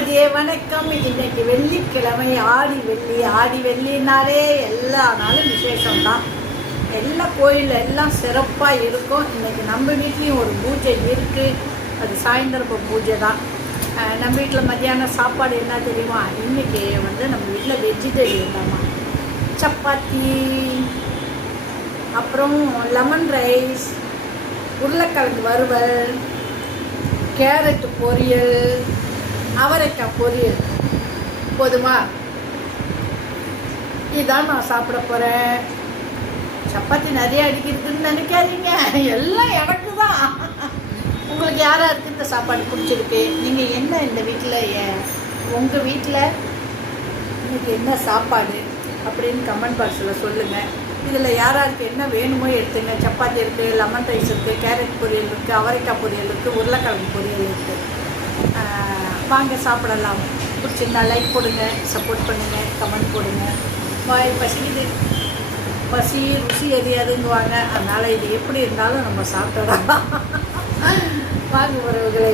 மதிய வணக்கம். இன்னைக்கு வெள்ளிக்கிழமை, ஆடி வெள்ளினாலே எல்லா நாளும் விசேஷம்தான். எல்லா கோயிலில் எல்லாம் சிறப்பாக இருக்கும். இன்றைக்கி நம்ம வீட்லேயும் ஒரு பூஜை இருக்குது. அது சாயந்தரப்பு பூஜை தான். நம்ம வீட்டில் மத்தியானம் சாப்பாடு என்ன தெரியுமா? இன்றைக்கி நம்ம வீட்டில் வெஜிடேரியன் தான்மா. சப்பாத்தி, அப்புறம் லெமன் ரைஸ், உருளைக்கிழங்கு வறுவல், கேரட்டு பொரியல், அவரைக்காய் பொரியல். போதுமா? இதான் நான் சாப்பிட போகிறேன். சப்பாத்தி நிறைய அடிக்கிறதுன்னு நினைக்காதீங்க, எல்லாம் எனக்கு தான். உங்களுக்கு யாராருக்கு இந்த சாப்பாடு பிடிச்சிருக்கு? நீங்கள் என்ன இந்த வீட்டில், உங்கள் வீட்டில் இன்னைக்கு என்ன சாப்பாடு அப்படின்னு கமெண்ட் பாக்ஸில் சொல்லுங்கள். இதில் யாராருக்கு என்ன வேணுமோ எடுத்துங்க. சப்பாத்தி இருக்குது, லெமன் ரைஸ் இருக்குது, கேரட் பொரியல் இருக்குது, அவரைக்காய் பொரியல் இருக்குது, உருளைக்கிழங்கு பொரியல் இருக்குது. வாங்க சாப்பிடலாம். பிடிச்சிருந்தா லைக் போடுங்க, சப்போர்ட் பண்ணுங்கள், கமெண்ட் போடுங்க. வாய் பசிக்குது, பசி ருசி எரியாதுங்குவாங்க. அதனால் இது எப்படி இருந்தாலும் நம்ம சாப்பிடலாம். வாங்க உறவுகளே.